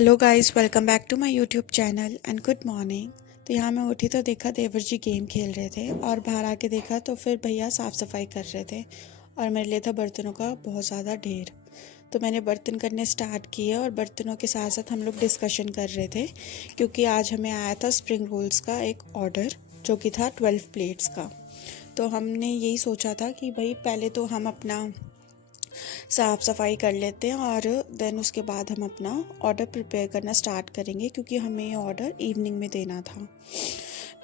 Hello guys, welcome back to my YouTube channel and good morning. तो यहाँ मैं उठी तो देखा देवर जी गेम खेल रहे थे और बाहर आके देखा तो फिर भैया साफ़ सफाई कर रहे थे और मेरे लिए था बर्तनों का बहुत ज़्यादा ढेर। तो मैंने बर्तन करने स्टार्ट किए और बर्तनों के साथ साथ हम लोग डिस्कशन कर रहे थे क्योंकि आज हमें आया था स्प्रिंग रोल्स का एक ऑर्डर जो कि था 12 प्लेट्स का। तो हमने यही सोचा था कि भाई पहले तो हम अपना साफ़ सफाई कर लेते हैं और देन उसके बाद हम अपना ऑर्डर प्रिपेयर करना स्टार्ट करेंगे क्योंकि हमें ये ऑर्डर इवनिंग में देना था।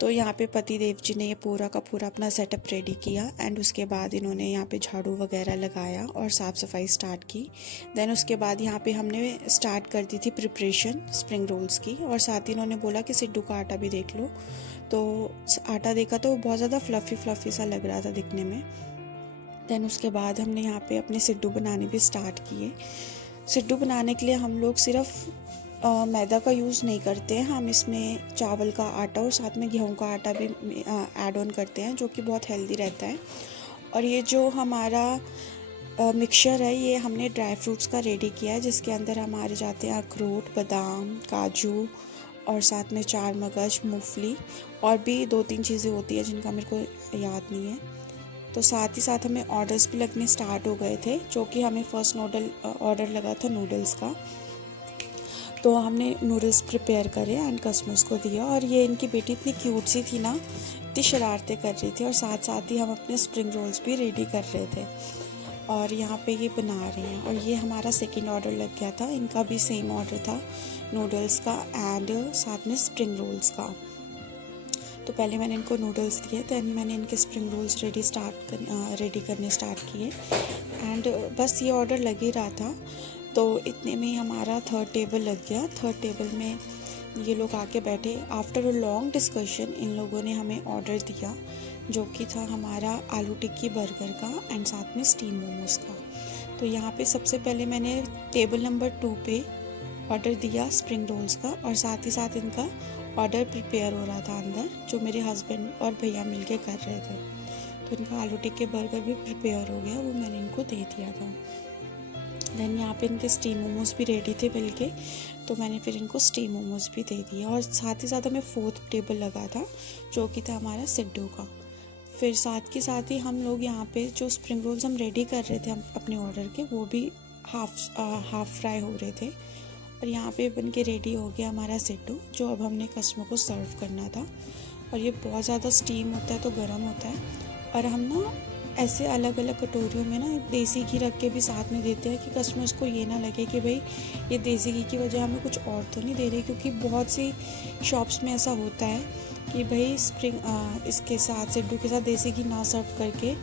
तो यहाँ पे पति देव जी ने ये पूरा का पूरा अपना सेटअप रेडी किया एंड उसके बाद इन्होंने यहाँ पे झाड़ू वगैरह लगाया और साफ़ सफाई स्टार्ट की। देन उसके बाद यहाँ पे हमने स्टार्ट कर दी थी प्रिपरेशन स्प्रिंग रोल्स की और साथ ही इन्होंने बोला कि सिड्डू का आटा भी देख लो। तो आटा देखा तो बहुत ज़्यादा फ्लफ़ी फ्लफ़ी सा लग रहा था दिखने में। देन उसके बाद हमने यहाँ पे अपने सिड्डू बनाने भी स्टार्ट किए। सिड्डू बनाने के लिए हम लोग सिर्फ मैदा का यूज़ नहीं करते हैं, हम इसमें चावल का आटा और साथ में गेहूं का आटा भी ऐड ऑन करते हैं जो कि बहुत हेल्दी रहता है। और ये जो हमारा मिक्सचर है ये हमने ड्राई फ्रूट्स का रेडी किया है जिसके अंदर हमारे जाते हैं अखरोट, बादाम, काजू और साथ में चार मगज, मूंगफली और भी 2-3 चीज़ें होती है जिनका मेरे को याद नहीं है। तो साथ ही साथ हमें ऑर्डर्स भी लगने स्टार्ट हो गए थे जो कि हमें फर्स्ट ऑर्डर लगा था नूडल्स का। तो हमने नूडल्स प्रिपेयर करे एंड कस्टमर्स को दिया और ये इनकी बेटी इतनी क्यूट सी थी ना, इतनी शरारतें कर रही थी और साथ साथ ही हम अपने स्प्रिंग रोल्स भी रेडी कर रहे थे और यहाँ पे ये बना रहे हैं। और ये हमारा सेकंड ऑर्डर लग गया था, इनका भी सेम ऑर्डर था नूडल्स का एंड साथ में स्प्रिंग रोल्स का। तो पहले मैंने इनको नूडल्स दिए, देन मैंने इनके स्प्रिंग रोल्स रेडी करने स्टार्ट किए एंड बस ये ऑर्डर लग ही रहा था। तो इतने में ही हमारा थर्ड टेबल लग गया। थर्ड टेबल में ये लोग आके बैठे। After a long discussion in लोगों ने हमें ऑर्डर दिया जो कि था हमारा आलू टिक्की बर्गर का एंड साथ में स्टीम मोमोज का। तो यहाँ पे सबसे पहले मैंने टेबल नंबर 2 पे ऑर्डर दिया स्प्रिंग रोल्स का और साथ ही साथ इनका ऑर्डर प्रिपेयर हो रहा था अंदर, जो मेरे हस्बैंड और भैया मिलके कर रहे थे। तो इनका आलू टिक्के बर्गर भी प्रिपेयर हो गया, वो मैंने इनको दे दिया था। देन यहाँ पे इनके स्टीम मोमोज भी रेडी थे मिलके, तो मैंने फिर इनको स्टीम मोमोज भी दे दिया। और साथ ही साथ हमें फोर्थ टेबल लगा था जो कि था हमारा सिड्डू का। फिर साथ के साथ ही हम लोग यहाँ पे जो स्प्रिंग रोल्स हम रेडी कर रहे थे हम अपने ऑर्डर के, वो भी हाफ फ्राई हो रहे थे। और यहाँ पे बन के रेडी हो गया हमारा सिड्डू जो अब हमने कस्टमर को सर्व करना था। और ये बहुत ज़्यादा स्टीम होता है तो गर्म होता है और हम ना ऐसे अलग अलग कटोरियों में ना देसी घी रख के भी साथ में देते हैं कि कस्टमर्स को ये ना लगे कि भाई ये देसी घी की वजह हमें कुछ और तो नहीं दे रही, क्योंकि बहुत सी शॉप्स में ऐसा होता है कि भाई इसके साथ सिड्डू के साथ देसी घी ना सर्व करके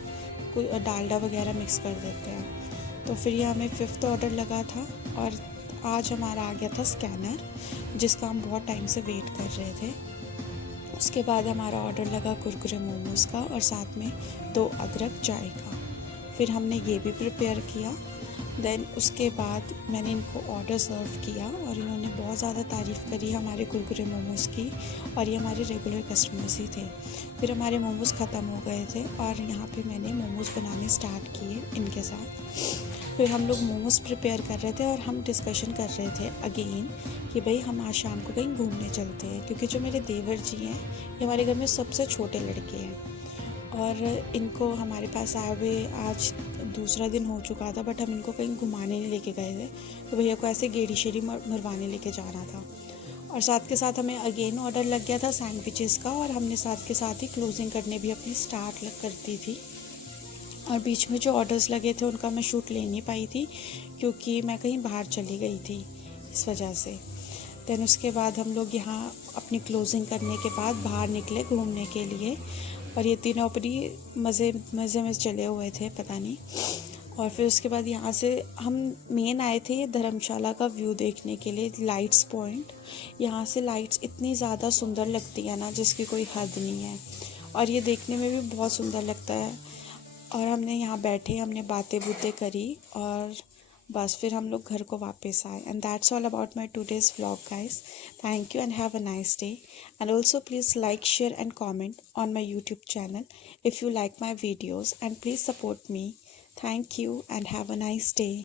डालडा वगैरह मिक्स कर देते हैं। तो फिर ये हमें फिफ्थ ऑर्डर लगा था और आज हमारा आ गया था स्कैनर जिसका हम बहुत टाइम से वेट कर रहे थे। उसके बाद हमारा ऑर्डर लगा कुरकुरे मोमोज़ का और साथ में 2 अदरक चाय का। फिर हमने ये भी प्रिपेयर किया। देन उसके बाद मैंने इनको ऑर्डर सर्व किया और इन्होंने बहुत ज़्यादा तारीफ़ करी हमारे कुरकुरे मोमोज़ की और ये हमारे रेगुलर कस्टमर्स ही थे। फिर हमारे मोमोज़ ख़त्म हो गए थे और यहाँ पे मैंने मोमोज़ बनाने स्टार्ट किए इनके साथ। फिर हम लोग मोमोज़ प्रिपेयर कर रहे थे और हम डिस्कशन कर रहे थे अगेन कि भाई हम आज शाम को कहीं घूमने चलते हैं, क्योंकि जो मेरे देवर जी हैं ये हमारे घर में सबसे छोटे लड़के हैं और इनको हमारे पास आए हुए आज दूसरा दिन हो चुका था, बट हम इनको कहीं घुमाने नहीं लेके गए थे। तो भैया को ऐसे गेड़ी शेड़ी मरवाने लेके जाना था। और साथ के साथ हमें अगेन ऑर्डर लग गया था सैंडविचेस का और हमने साथ के साथ ही क्लोजिंग करने भी अपनी स्टार्ट कर दी थी। और बीच में जो ऑर्डर्स लगे थे उनका मैं शूट ले नहीं पाई थी क्योंकि मैं कहीं बाहर चली गई थी इस वजह से। देन उसके बाद हम लोग यहाँ अपनी क्लोजिंग करने के बाद बाहर निकले घूमने के लिए और ये तीनों अपनी मज़े में चले हुए थे पता नहीं। और फिर उसके बाद यहाँ से हम मेन आए थे ये धर्मशाला का व्यू देखने के लिए, लाइट्स पॉइंट। यहाँ से लाइट्स इतनी ज़्यादा सुंदर लगती है ना जिसकी कोई हद नहीं है और ये देखने में भी बहुत सुंदर लगता है। और हमने यहाँ बैठे, हमने बातें करी और बस फिर हम लोग घर को वापस आए। And that's all about my today's vlog guys. Thank you and have a nice day and also please like, share and comment on my YouTube channel if you like my videos, and please support me. Thank you and have a nice day.